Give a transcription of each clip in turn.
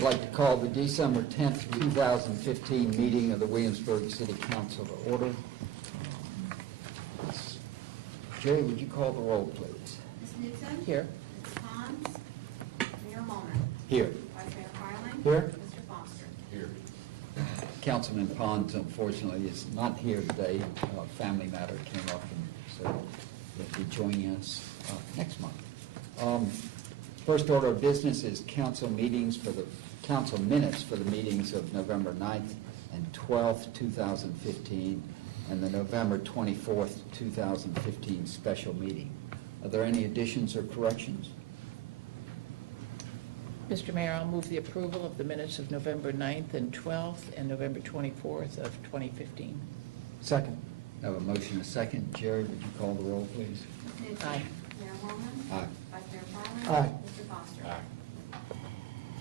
I'd like to call the December 10th, 2015 meeting of the Williamsburg City Council to order. Jerry, would you call the roll, please? Ms. Newton? Here. Mr. Pons? Mayor Mulner? Here. Vice Mayor Farley? Here. Mr. Foster? Here. Councilman Pons, unfortunately, is not here today. A family matter came up, and so he'll be joining us next month. First order of business is council minutes for the meetings of November 9th and 12th, 2015, and the November 24th, 2015 special meeting. Are there any additions or corrections? Mr. Mayor, I'll move the approval of the minutes of November 9th and 12th and November 24th of 2015. Second. I have a motion and a second. Jerry, would you call the roll, please? Ms. Newton? Aye. Mayor Mulner? Aye. Vice Mayor Farley? Aye. Mr. Foster? Aye.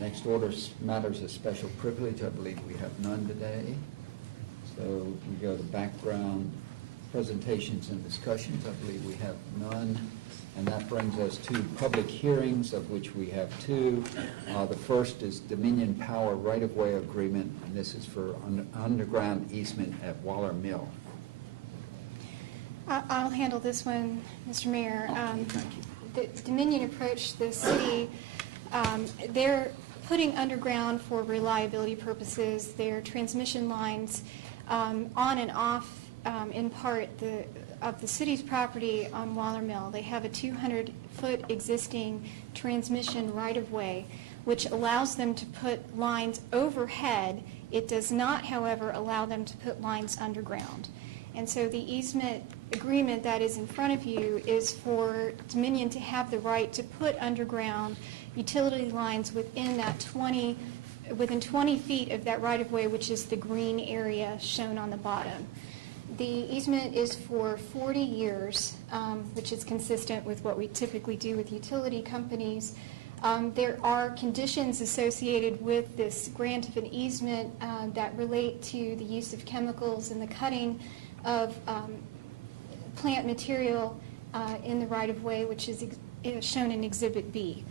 Next order matters of special privilege. I believe we have none today. So we go to background presentations and discussions. I believe we have none. And that brings us to public hearings, of which we have two. The first is Dominion Power right-of-way agreement, and this is for underground easement at Waller Mill. I'll handle this one, Mr. Mayor. Thank you. The Dominion approached the city. They're putting underground for reliability purposes their transmission lines on and off, in part, of the city's property on Waller Mill. They have a 200-foot existing transmission right-of-way, which allows them to put lines overhead. It does not, however, allow them to put lines underground. And so the easement agreement that is in front of you is for Dominion to have the right to put underground utility lines within 20 feet of that right-of-way, which is the green area shown on the bottom. The easement is for 40 years, which is consistent with what we typically do with utility companies. There are conditions associated with this grant of an easement that relate to the use of chemicals and the cutting of plant material in the right-of-way, which is shown in Exhibit B.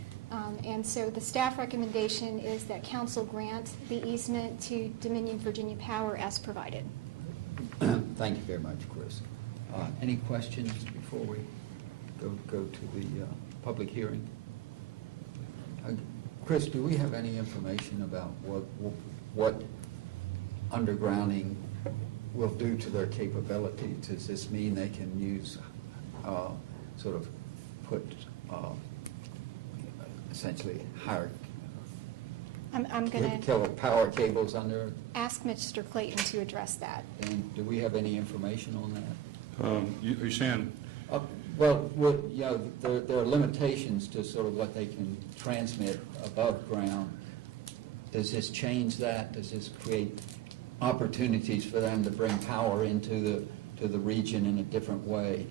And so the staff recommendation is that council grant the easement to Dominion Virginia Power as provided. Thank you very much, Chris. Any questions before we go to the public hearing? Chris, do we have any information about what undergrounding will do to their capability? Does this mean they can use, sort of put essentially higher I'm going kilo to power cables under? ask Mr. Clayton to address that. And do we have any information on that? Are you saying? Well, you know, there are limitations to sort of what they can transmit above ground. Does this change that? Does this create opportunities for them to bring power into the region in a different way?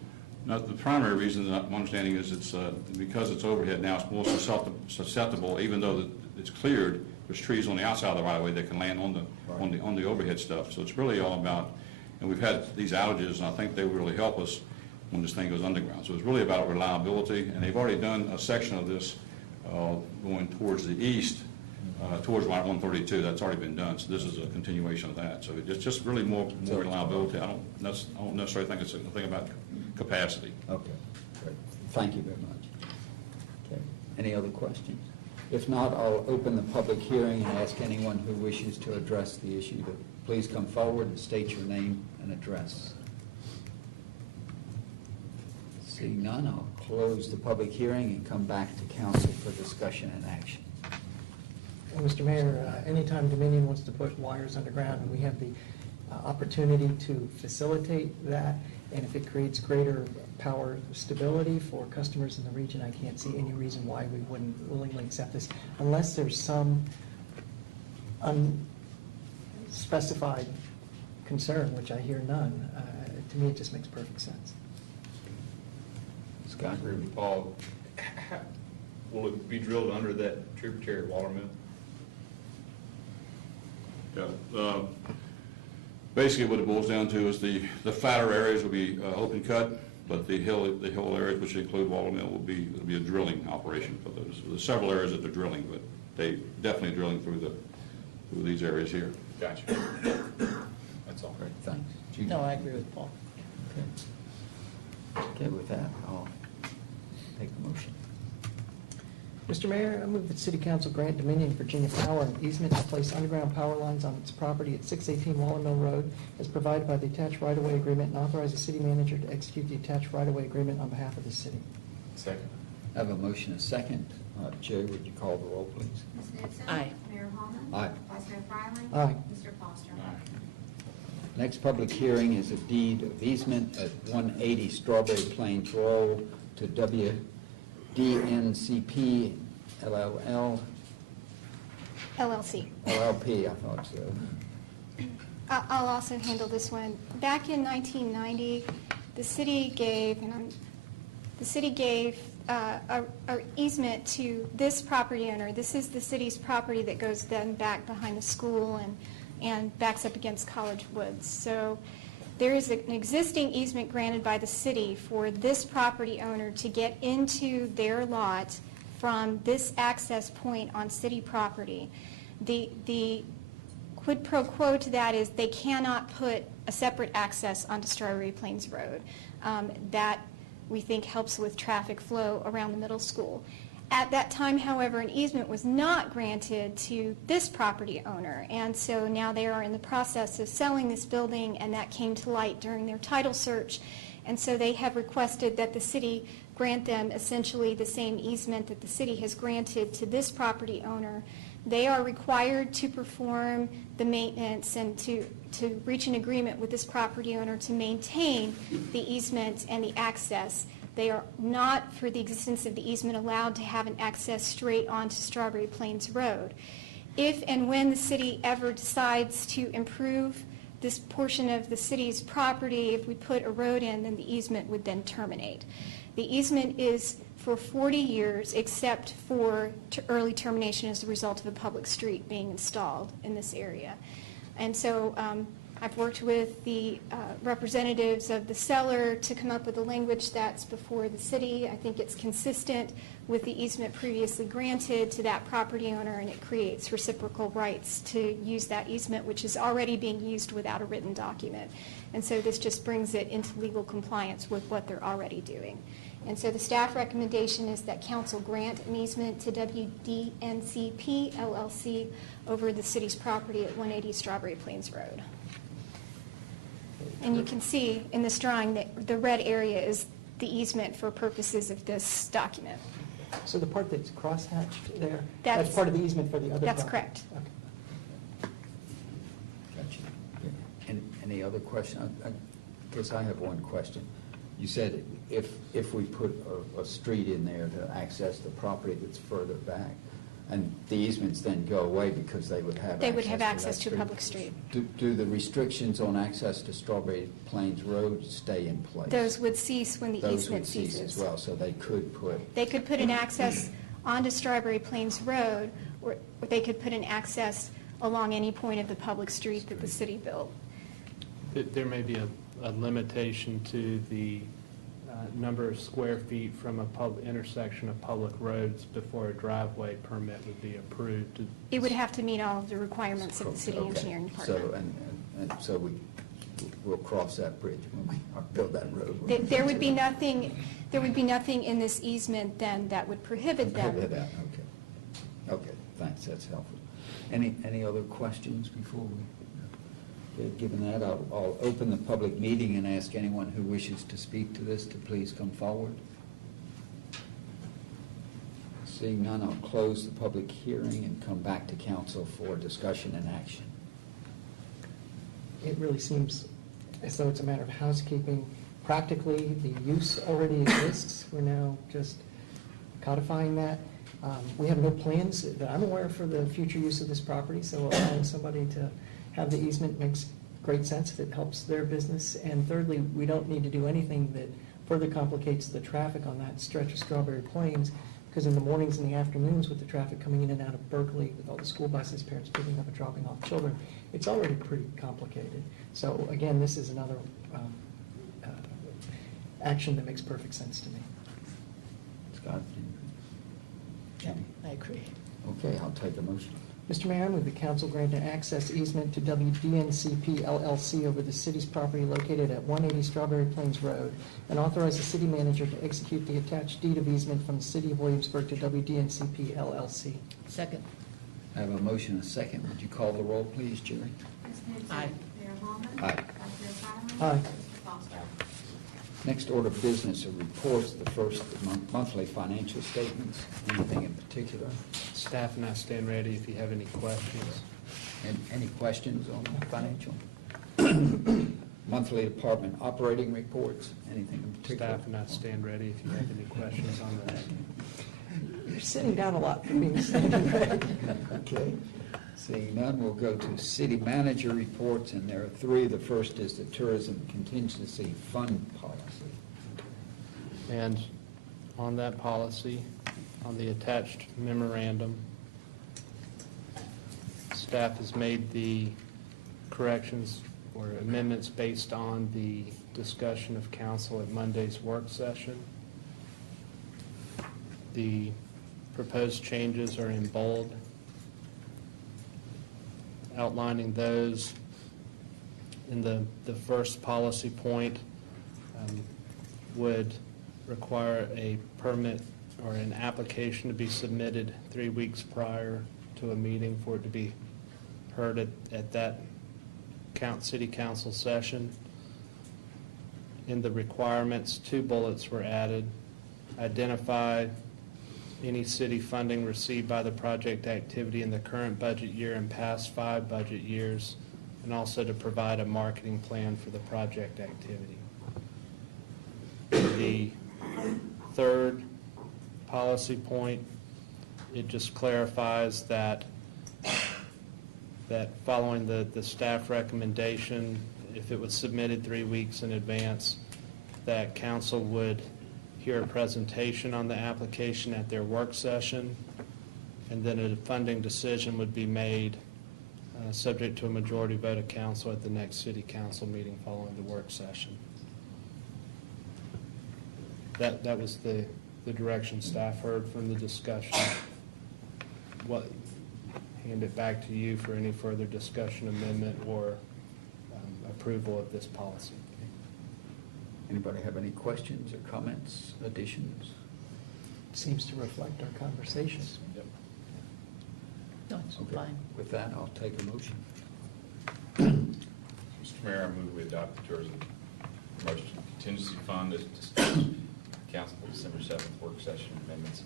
No, the primary reason that my understanding is it's because it's overhead now, it's more susceptible, even though it's cleared, there's trees on the outside of the right-of-way that can land on the overhead stuff. So it's really all about, and we've had these outages, and I think they will really help us when this thing goes underground. So it's really about reliability, and they've already done a section of this going towards the east, towards Route 132. That's already been done. So this is a continuation of that. So it's just really more reliability. I don't necessarily think it's a thing about capacity. Okay, great. Thank you very much. Okay. Any other questions? If not, I'll open the public hearing and ask anyone who wishes to address the issue to please come forward and state your name and address. Seeing none, I'll close the public hearing and come back to council for discussion and action. Well, Mr. Mayor, anytime Dominion wants to put wires underground, and we have the opportunity to facilitate that, and if it creates greater power stability for customers in the region, I can't see any reason why we wouldn't willingly accept this, unless there's some unspecified concern, which I hear none. To me, it just makes perfect sense. Scott? I agree with Paul. Will it be drilled under that tributary Waller Mill? Yeah. Basically, what it boils down to is the fatter areas will be open cut, but the hill areas, which include Waller Mill, will be a drilling operation for those. There's several areas that they're drilling, but they definitely drilling through these areas here. Gotcha. That's all. Great, thanks. Judy? No, I agree with Paul. Okay. Okay, with that, I'll take the motion. Mr. Mayor, I move that City Council grant Dominion Virginia Power an easement to place underground power lines on its property at 618 Waller Mill Road as provided by the attached right-of-way agreement, and authorize the city manager to execute the attached right-of-way agreement on behalf of the city. Second. I have a motion and a second. Jay, would you call the roll, please? Ms. Newsom. Aye. Mayor Holman. Aye. Vice Mayor Fryland. Aye. Mr. Foster. Next public hearing is a deed of easement at 180 Strawberry Plains Road to WDNCP LLC, LLC. I thought so. I'll also handle this one. Back in 1990, the city gave a easement to this property owner. This is the city's property that goes then back behind the school and backs up against College Woods. So there is an existing easement granted by the city for this property owner to get into their lot from this access point on city property. The quid pro quo to that is they cannot put a separate access onto Strawberry Plains Road. That, we think, helps with traffic flow around the middle school. At that time, however, an easement was not granted to this property owner, and so now they are in the process of selling this building, and that came to light during their title search. And so they have requested that the city grant them essentially the same easement that the city has granted to this property owner. They are required to perform the maintenance and to reach an agreement with this property owner to maintain the easement and the access. They are not, for the existence of the easement, allowed to have an access straight onto Strawberry Plains Road. If and when the city ever decides to improve this portion of the city's property, if we put a road in, then the easement would then terminate. The easement is for 40 years, except for early termination as a result of a public street being installed in this area. And so I've worked with the representatives of the seller to come up with a language that's before the city. I think it's consistent with the easement previously granted to that property owner, and it creates reciprocal rights to use that easement, which is already being used without a written document. And so this just brings it into legal compliance with what they're already doing. And so the staff recommendation is that council grant an easement to WDNCP LLC over the city's property at 180 Strawberry Plains Road. And you can see in this drawing that the red area is the easement for purposes of this document. So the part that's crosshatched there, That's- that's part of the easement for the other That's property? correct. Okay. Gotcha. Any other question? I guess I have one question. You said if we put a street in there to access the property that's further back, and the easements then go away because they would have They would have that access to a street. public street. Do the restrictions on access to Strawberry Plains Road stay in place? Those would cease when the Those easement would cease ceases. as well, so they could put, They could put an access onto Strawberry Plains Road, or they could put an access along any point of the public street that the city built. There may be a limitation to the number of square feet from a intersection of public roads before a driveway permit would be approved. It would have to meet all of the requirements of the city okay. engineering So, department. and so we'll cross that bridge when we build that road. There would be nothing in this easement then that would prohibit them. Prohibit that, okay. Okay, thanks, that's helpful. Any other questions before we? Okay, given that, I'll open the public meeting and ask anyone who wishes to speak to this to please come forward. Seeing none, I'll close the public hearing and come back to council for discussion and action. It really seems as though it's a matter of housekeeping. Practically, the use already exists. We're now just codifying that. We have no plans that I'm aware of for the future use of this property, so allowing somebody to have the easement makes great sense if it helps their business. And thirdly, we don't need to do anything that further complicates the traffic on that stretch of Strawberry Plains, because in the mornings and the afternoons with the traffic coming in and out of Berkeley, with all the school buses, parents picking up and dropping off children, it's already pretty complicated. So again, this is another action that makes perfect sense to me. Scott? Yeah, I agree. Okay, I'll take a motion. Mr. Mayor, I move the council grant an access easement to WDNCP LLC over the city's property located at 180 Strawberry Plains Road, and authorize the city manager to execute the attached deed of easement from the city of Williamsburg to WDNCP LLC. Second. I have a motion and a second. Would you call the roll, please, Jerry? Ms. Newton. Aye. Mayor Holman. Aye. Vice Mayor Fryland. Aye. Mr. Foster. Next order of business are reports, the first monthly financial statements. Anything in particular? Staff and I stand ready if you have any questions. And any questions on the financial? Monthly department operating reports, anything in particular? Staff and I stand ready if you have any questions on that. You're sitting down a lot for being standing ready. Okay. Seeing none, we'll go to city manager reports, and there are three. The first is the tourism contingency fund policy. And on that policy, on the attached memorandum, staff has made the corrections or amendments based on the discussion of council at Monday's work session. The proposed changes are in bold, outlining those. In the first policy point, would require a permit or an application to be submitted 3 weeks prior to a meeting for it to be heard at that city council session. In the requirements, 2 bullets were added. Identify any city funding received by the project activity in the current budget year and past 5 budget years, and also to provide a marketing plan for the project activity. The third policy point, it just clarifies that following the staff recommendation, if it was submitted 3 weeks in advance, that council would hear a presentation on the application at their work session, and then a funding decision would be made subject to a majority vote of council at the next city council meeting following the work session. That was the direction staff heard from the discussion. Hand it back to you for any further discussion, amendment, or approval of this policy. Anybody have any questions or comments, additions? Seems to reflect our conversations. Yep. No, it's Okay. fine. With that, I'll take a motion. Mr. Mayor, I move we adopt the tourism promotion contingency fund as discussed at council December 7th work session. Amendments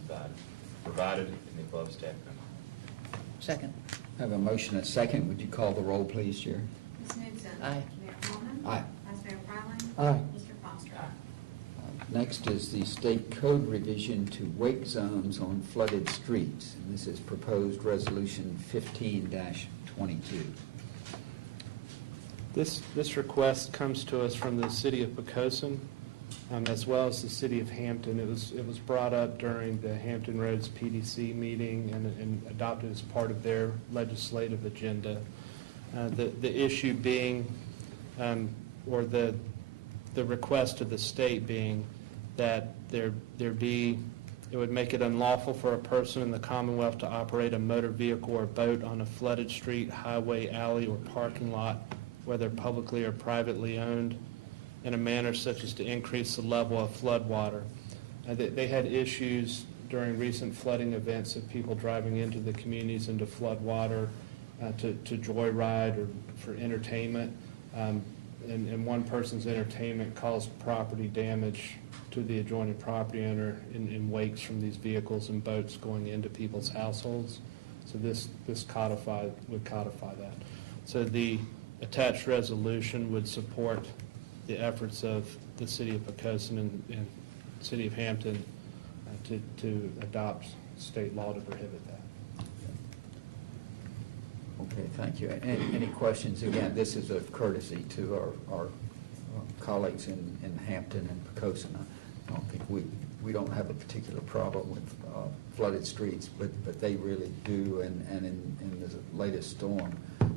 provided in the above staff memo. Second. I have a motion and a second. Would you call the roll, please, Jerry? Ms. Newton. Aye. Mayor Holman. Aye. Vice Mayor Fryland. Aye. Mr. Foster. Next is the state code revision to wake zones on flooded streets. And this is proposed resolution 15-22. This request comes to us from the city of Poquoson, as well as the city of Hampton. It was brought up during the Hampton Roads PDC meeting and adopted as part of their legislative agenda. The issue being, or the request of the state being, that it would make it unlawful for a person in the Commonwealth to operate a motor vehicle or boat on a flooded street, highway, alley, or parking lot, whether publicly or privately owned, in a manner such as to increase the level of flood water. They had issues during recent flooding events of people driving into the communities into flood water to joyride or for entertainment. And one person's entertainment caused property damage to the adjoining property owner in wakes from these vehicles and boats going into people's households. So this would codify that. So the attached resolution would support the efforts of the city of Poquoson and city of Hampton to adopt state law to prohibit that. Okay, thank you. Any questions? Again, this is a courtesy to our colleagues in Hampton and Poquoson. I don't think we don't have a particular problem with flooded streets, but they really do. And in the latest storm,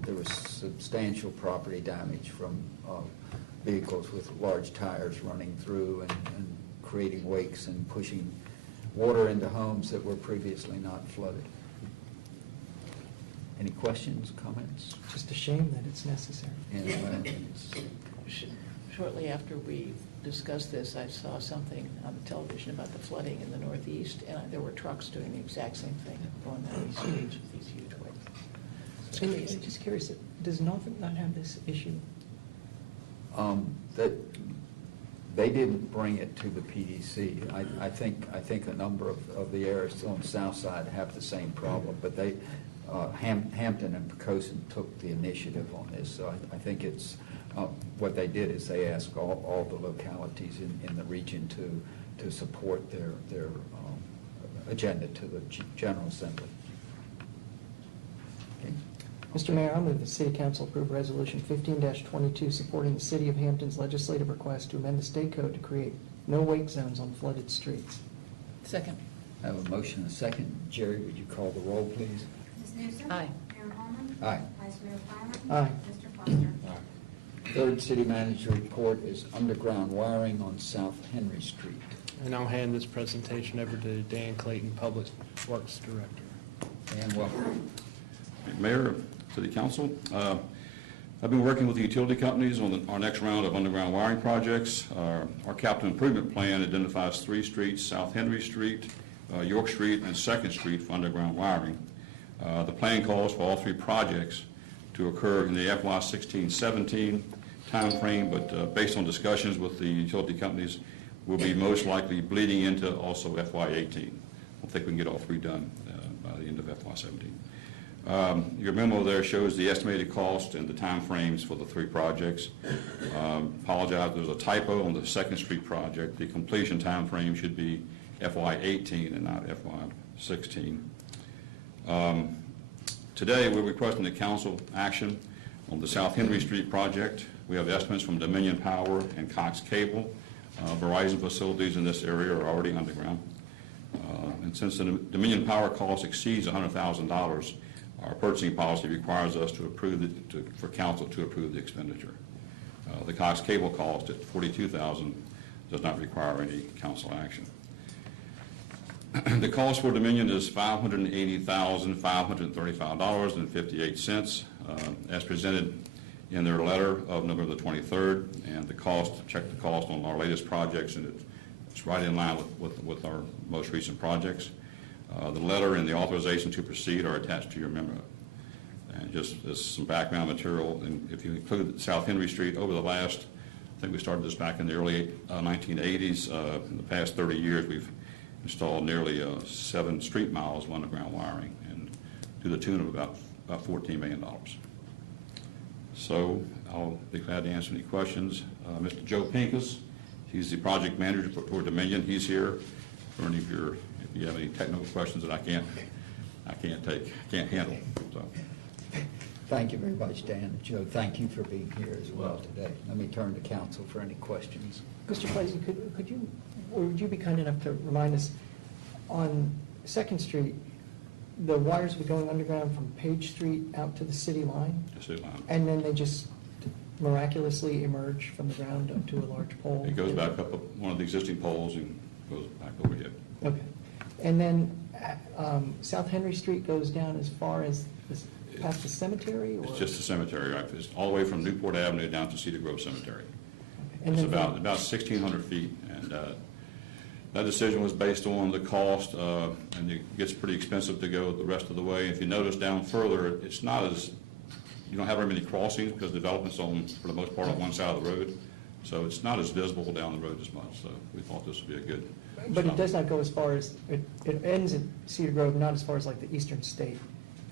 there was substantial property damage from vehicles with large tires running through and creating wakes and pushing water into homes that were previously not flooded. Any questions, comments? Just a shame that it's necessary. And, Shortly after we discussed this, I saw something on the television about the flooding in the Northeast, and there were trucks doing the exact same thing, going down these streets with these huge waves. And I'm just curious, does Norfolk not have this issue? That they didn't bring it to the PDC. I think a number of the areas on the south side have the same problem, but they, Hampton and Poquoson took the initiative on this. So I think it's, what they did is they asked all the localities in the region to support their agenda to the General Assembly. Okay. Mr. Mayor, I move the City Council approve Resolution 15-22 supporting the City of Hampton's legislative request to amend the state code to create no wake zones on flooded streets. Second. I have a motion and a second. Jerry, would you call the roll, please? Ms. Newsom. Aye. Mayor Holman. Aye. Vice Mayor Fryland. Aye. Mr. Foster. Third city manager report is underground wiring on South Henry Street. And I'll hand this presentation over to Dan Clayton, Public Works Director. Dan, welcome. Mayor, City Council, I've been working with the utility companies on our next round of underground wiring projects. Our capital improvement plan identifies 3 streets, South Henry Street, York Street, and 2nd Street for underground wiring. The plan calls for all 3 projects to occur in the FY16-17 timeframe, but based on discussions with the utility companies, will be most likely bleeding into also FY18. I think we can get all 3 done by the end of FY17. Your memo there shows the estimated cost and the timeframes for the 3 projects. Apologize, there's a typo on the 2nd Street project. The completion timeframe should be FY18 and not FY16. Today, we're requesting the council action on the South Henry Street project. We have estimates from Dominion Power and Cox Cable. Verizon facilities in this area are already underground. And since the Dominion Power cost exceeds $100,000, our purchasing policy requires us to approve for council to approve the expenditure. The Cox Cable cost at $42,000 does not require any council action. The cost for Dominion is $580,535.58, as presented in their letter of November the 23rd, and the cost, check the cost on our latest projects, and it's right in line with our most recent projects. The letter and the authorization to proceed are attached to your memo. And just as some background material, and if you include South Henry Street, over the last, I think we started this back in the early 1980s, in the past 30 years, we've installed nearly 7 street miles of underground wiring, and to the tune of about $14 million. So I'll be glad to answer any questions. Mr. Joe Pincus, he's the project manager for Dominion. He's here for any of your, if you have any technical questions that I can't handle. So. Thank you very much, Dan. Joe, thank you for being here as well today. Let me turn to council for any questions. Mr. Plazy, could you, or would you be kind enough to remind us, on 2nd Street, the wires were going underground from Page Street out to the city line? The city line. And then they just miraculously emerge from the ground up to a large pole? It goes back up one of the existing poles and goes back overhead. Okay. And then South Henry Street goes down as far as past the cemetery? Or? It's just the cemetery, right? It's all the way from Newport Avenue down to Cedar Grove Cemetery. Okay. It's about 1,600 feet, and that decision was based on the cost, and it gets pretty expensive to go the rest of the way. If you notice down further, it's not as, you don't have very many crossings because development's on, for the most part, on one side of the road, so it's not as visible down the road as much, so we thought this would be a good But stop. it does not go as far as, it ends at Cedar Grove, not as far as like the Eastern State?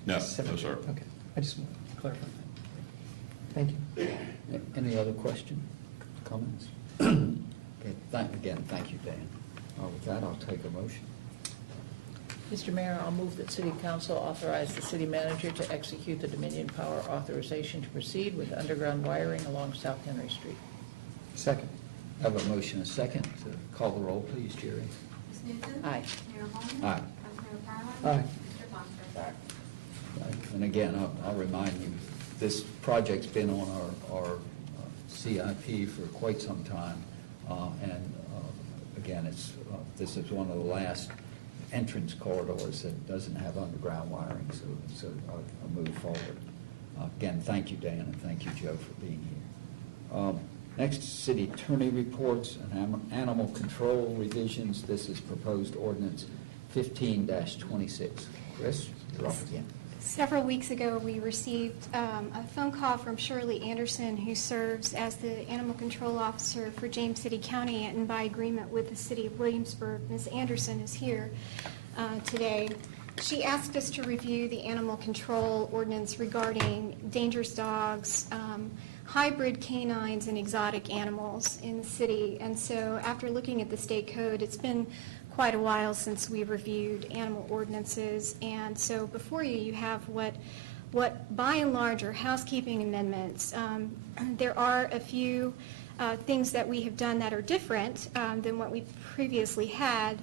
No, Cemetery. no, sir. Okay, I just want to clarify that. Thank you. Any other question, comments? Okay, again, thank you, Dan. With that, I'll take a motion. Mr. Mayor, I'll move that City Council authorize the city manager to execute the Dominion Power authorization to proceed with underground wiring along South Henry Street. Second. I have a motion and a second. Call the roll, please, Jerry. Ms. Newsom. Aye. Mayor Holman. Aye. Vice Mayor Fryland. Aye. Mr. Foster. And again, I'll remind you, this project's been on our CIP for quite some time, and again, this is one of the last entrance corridors that doesn't have underground wiring, so it's a move forward. Again, thank you, Dan, and thank you, Joe, for being here. Next, city attorney reports and animal control revisions. This is proposed ordinance 15-26. Chris, you're up again. Several weeks ago, we received a phone call from Shirley Anderson, who serves as the animal control officer for James City County, and by agreement with the city of Williamsburg. Ms. Anderson is here today. She asked us to review the animal control ordinance regarding dangerous dogs, hybrid canines, and exotic animals in the city. And so after looking at the state code, it's been quite a while since we reviewed animal ordinances. And so before you, you have what by and large are housekeeping amendments. There are a few things that we have done that are different than what we previously had.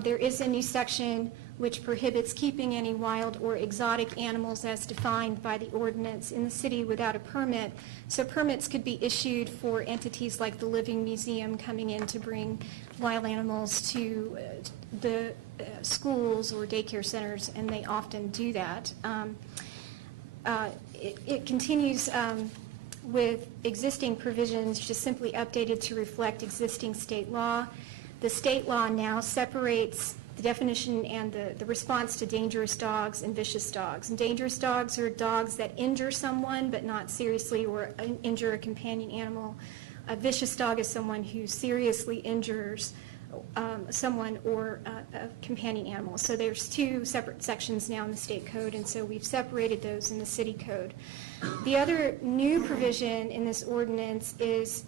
There is a new section which prohibits keeping any wild or exotic animals as defined by the ordinance in the city without a permit. So permits could be issued for entities like the Living Museum coming in to bring wild animals to the schools or daycare centers, and they often do that. It continues with existing provisions, just simply updated to reflect existing state law. The state law now separates the definition and the response to dangerous dogs and vicious dogs. And dangerous dogs are dogs that injure someone but not seriously, or injure a companion animal. A vicious dog is someone who seriously injures someone or a companion animal. So there's two separate sections now in the state code, and so we've separated those in the city code. The other new provision in this ordinance is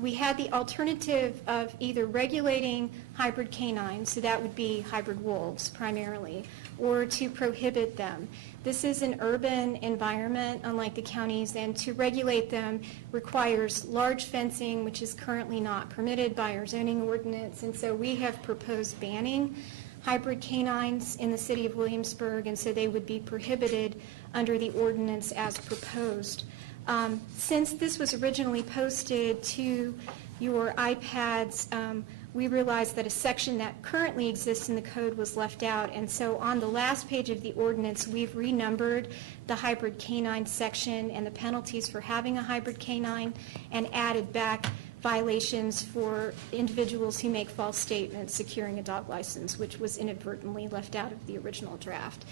we had the alternative of either regulating hybrid canines, so that would be hybrid wolves primarily, or to prohibit them. This is an urban environment, unlike the counties, and to regulate them requires large fencing, which is currently not permitted by our zoning ordinance. And so we have proposed banning hybrid canines in the city of Williamsburg, and so they would be prohibited under the ordinance as proposed. Since this was originally posted to your iPads, we realized that a section that currently exists in the code was left out, and so on the last page of the ordinance, we've renumbered the hybrid canine section and the penalties for having a hybrid canine, and added back violations for individuals who make false statements securing a dog license, which was inadvertently left out of the original draft.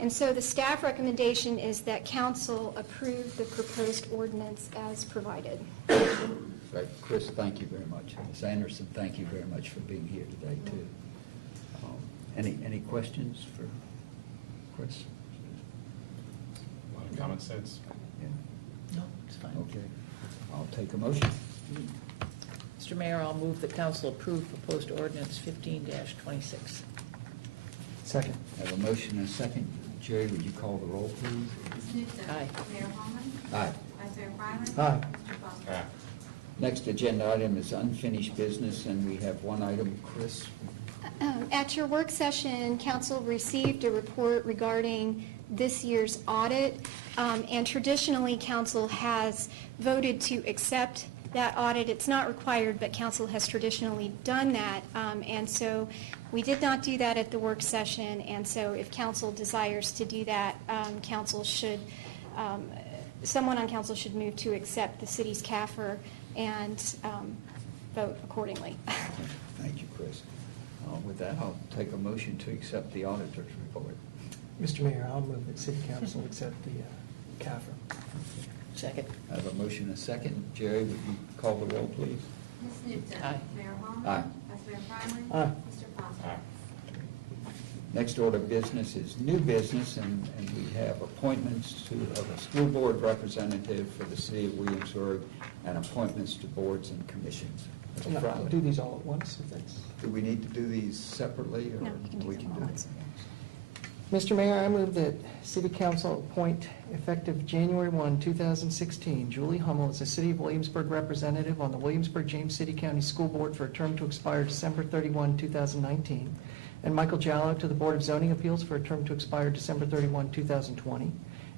And so the staff recommendation is that council approve the proposed ordinance as provided. Right. Chris, thank you very much. Ms. Anderson, thank you very much for being here today, too. Any questions for Chris? A lot of common sense. Yeah. No, it's fine. Okay. I'll take a motion. Mr. Mayor, I'll move that council approve proposed ordinance 15-26. Second. I have a motion and a second. Jerry, would you call the roll, please? Ms. Newton. Aye. Mayor Holman. Aye. Vice Mayor Fryland. Aye. Mr. Foster. Aye. Next agenda item is unfinished business, and we have one item. Chris? At your work session, council received a report regarding this year's audit, and traditionally, council has voted to accept that audit. It's not required, but council has traditionally done that, and so we did not do that at the work session, and so if council desires to do that, someone on council should move to accept the city's CAFR and vote accordingly. Thank you, Chris. With that, I'll take a motion to accept the auditor's report. Mr. Mayor, I'll move that city council accept the CAFR. Second. I have a motion and a second. Jerry, would you call the roll, please? Ms. Newton. Aye. Mayor Holman. Aye. Vice Mayor Fryland. Aye. Mr. Foster. Aye. Next order of business is new business, and we have appointments of a school board representative for the city of Williamsburg and appointments to boards and commissions. Mr. No, Fryland. do these all at once, if that's... Do we need to do these separately, or No, you can do we them can all do at them? once. Mr. Mayor, I move that City Council appoint, effective January 1, 2016, Julie Hummel as a City of Williamsburg representative on the Williamsburg-James City County School Board for a term to expire December 31, 2019, and Michael Jallo to the Board of Zoning Appeals for a term to expire December 31, 2020,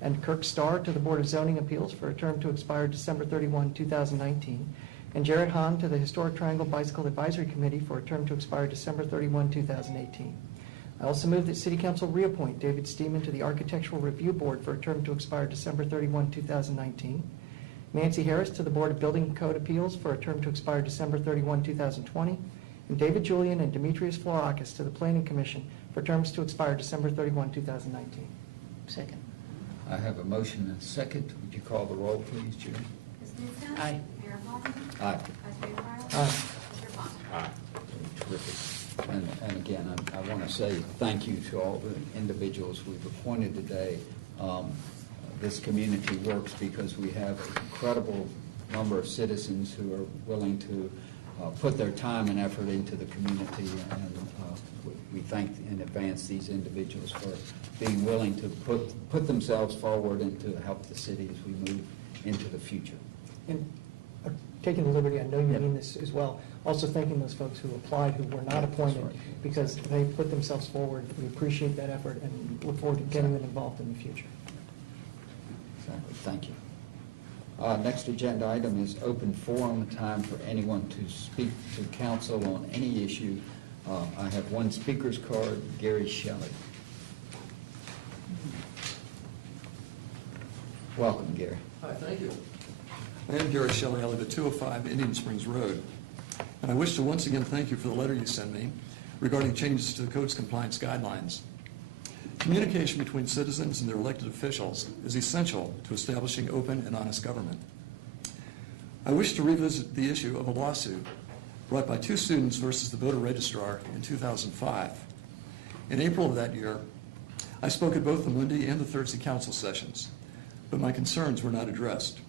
and Kirk Starr to the Board of Zoning Appeals for a term to expire December 31, 2019, and Jared Hahn to the Historic Triangle Bicycle Advisory Committee for a term to expire December 31, 2018. I also move that City Council reappoint David Steeman to the Architectural Review Board for a term to expire December 31, 2019, Nancy Harris to the Board of Building Code Appeals for a term to expire December 31, 2020, and David Julian and Demetrius Florakis to the Planning Commission for terms to expire December 31, 2019. Second. I have a motion and a second. Would you call the roll, please, Judy? Ms. Newton. Aye. Mayor Holman. Aye. Vice Mayor Fryland. Aye. Mr. Pond. Aye. Terrific. And again, I want to say thank you to all the individuals we've appointed today. This community works because we have an incredible number of citizens who are willing to put their time and effort into the community, and we thank in advance these individuals for being willing to put themselves forward and to help the city as we move into the future. And taking the liberty, I know you mean this as well, also thanking those folks who applied who were not appointed, That's right. because they put themselves forward. We appreciate that effort and look forward to getting them involved in the future. Exactly. Thank you. Next agenda item is open forum, time for anyone to speak to council on any issue. I have one speaker's card, Gary Shelley. Welcome, Gary. Hi, thank you. I am Gary Shelley. I live at 205 Indian Springs Road. And I wish to once again thank you for the letter you sent me regarding changes to the code's compliance guidelines. Communication between citizens and their elected officials is essential to establishing open and honest government. I wish to revisit the issue of a lawsuit brought by two students versus the voter registrar in 2005. In April of that year, I spoke at both the Monday and the Thursday council sessions, but my concerns were not addressed.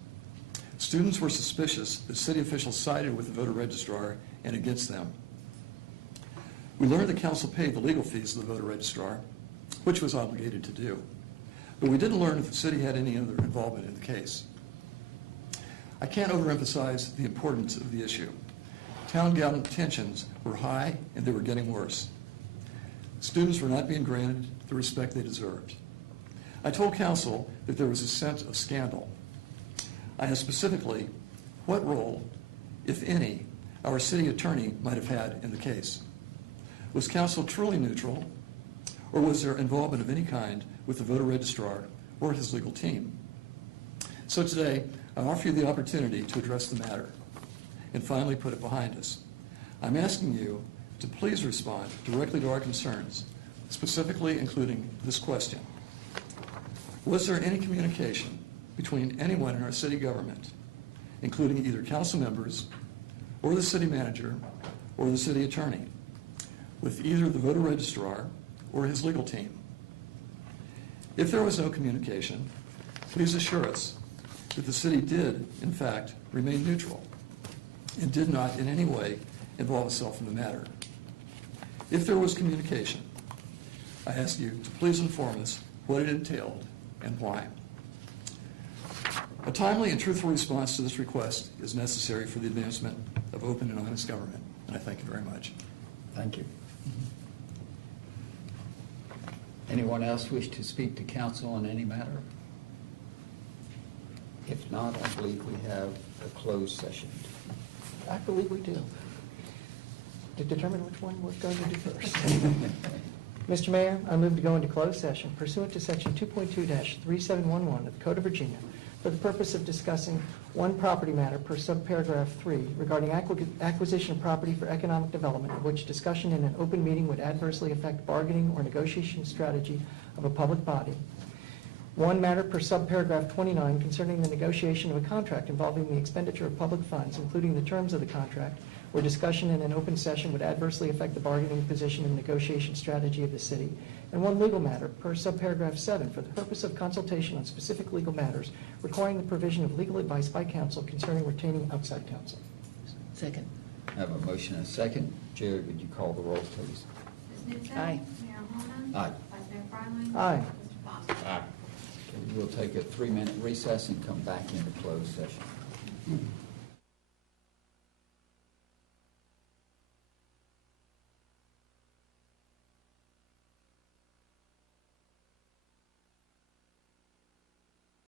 Students were suspicious that city officials sided with the voter registrar and against them. We learned the council paid the legal fees of the voter registrar, which was obligated to do, but we didn't learn if the city had any other involvement in the case. I can't overemphasize the importance of the issue. Town gown tensions were high and they were getting worse. Students were not being granted the respect they deserved. I told council that there was a sense of scandal. I asked specifically what role, if any, our city attorney might have had in the case. Was council truly neutral, or was there involvement of any kind with the voter registrar or his legal team? So today, I offer you the opportunity to address the matter and finally put it behind us. I'm asking you to please respond directly to our concerns, specifically including this question. Was there any communication between anyone in our city government, including either council members or the city manager or the city attorney, with either the voter registrar or his legal team? If there was no communication, please assure us that the city did, in fact, remain neutral and did not in any way involve itself in the matter. If there was communication, I ask you to please inform us what it entailed and why. A timely and truthful response to this request is necessary for the advancement of open and honest government, and I thank you very much. Thank you. Anyone else wish to speak to council on any matter? If not, I believe we have a closed session. I believe we do. To determine which one we're going to do first. Mr. Mayor, I move to go into closed session pursuant to Section 2.2-3711 of the Code of Virginia for the purpose of discussing one property matter per subparagraph 3 regarding acquisition of property for economic development, of which discussion in an open meeting would adversely affect bargaining or negotiation strategy of a public body. One matter per subparagraph 29 concerning the negotiation of a contract involving the expenditure of public funds, including the terms of the contract, where discussion in an open session would adversely affect the bargaining position and negotiation strategy of the city. And one legal matter per subparagraph 7 for the purpose of consultation on specific legal matters requiring the provision of legal advice by counsel concerning retaining outside counsel. Second. I have a motion and a second. Jerry, would you call the roll, please? Ms. Newton. Aye. Mayor Holman. Aye. Vice Mayor Fryland. Aye. Mr. Pond. Aye. Okay, we'll take a 3-minute recess and come back into closed session.